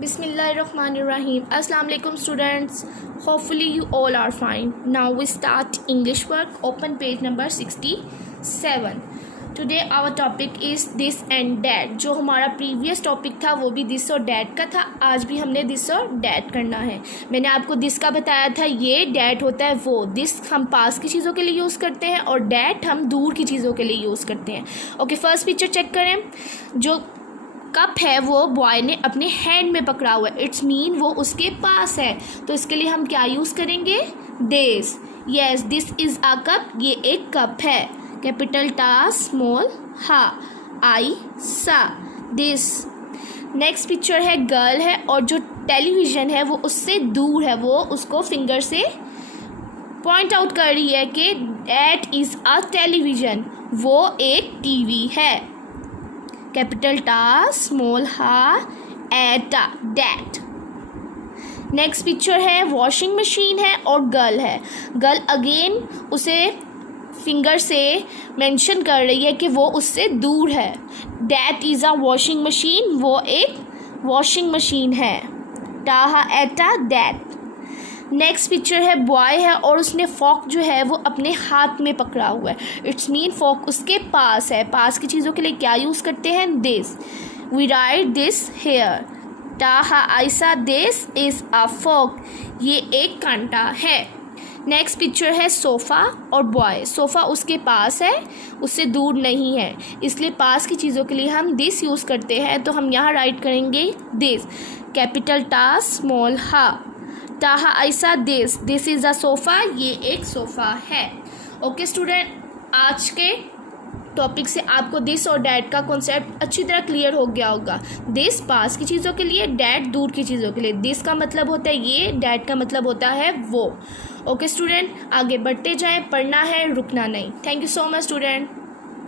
Bismillahirrahmanirrahim. Assalamu alaikum students. Hopefully you all are fine. Now we start English work. Open page number 67. Today our topic is this and that. जो हमारा previous topic था वो भी this और that का था. आज भी हमने this और that करना है. मैंने आपको this का बताया था, ये that होता है वो. this हम पास की चीज़ों के लिए यूज़ करते हैं और that हम दूर की चीज़ों के लिए यूज़ करते हैं. ओके, फर्स्ट पिक्चर चेक करें. जो कप है वो बॉय ने अपने हैंड में पकड़ा हुआ है. इट्स मीन वो उसके पास है. तो इसके लिए हम क्या यूज़ करेंगे? This. Yes, this is a cup. ये एक कप है. कैपिटल टा, स्मॉल हा, आई सा. दिस. नेक्स्ट पिक्चर है, गर्ल है और जो टेलीविज़न है वो उससे दूर है. वो उसको फिंगर से पॉइंट आउट कर रही है कि दैट इज़ अ टेलीविज़न. वो एक टीवी है. कैपिटल टा, स्मॉल हा, एटा, दैट. नेक्स्ट पिक्चर है, वॉशिंग मशीन है और गर्ल है. गर्ल अगेन उसे फिंगर से मेंशन कर रही है कि वो उससे दूर है. That is a washing machine. वो एक वॉशिंग मशीन है. टाहा, एटा, दैट. नेक्स्ट पिक्चर है, बॉय है और उसने फॉक जो है वो अपने हाथ में पकड़ा हुआ है. इट्स मीन फॉक उसके पास है. पास की चीज़ों के लिए क्या यूज़ करते हैं? This. We write this here. Taha, Aisha, this is a fork. ये एक कांटा है. नेक्स्ट पिक्चर है, सोफ़ा और बॉय. सोफ़ा उसके पास है, उससे दूर नहीं है, इसलिए पास की चीज़ों के लिए हम दिस यूज़ करते हैं. तो हम यहाँ राइट करेंगे दिस. कैपिटल टा, स्मॉल हा, टाहा, ऐसा, दिस इज़ अ सोफ़ा. ये एक सोफ़ा है. ओके स्टूडेंट, आज के टॉपिक से आपको दिस और डैट का कॉन्सेप्ट अच्छी तरह क्लियर हो गया होगा. दिस पास की चीज़ों के लिए, डैट दूर की चीज़ों के लिए. दिस का मतलब होता है ये, डैट का मतलब होता है वो. ओके स्टूडेंट, आगे बढ़ते जाएं. पढ़ना है, रुकना नहीं. Thank you so much student.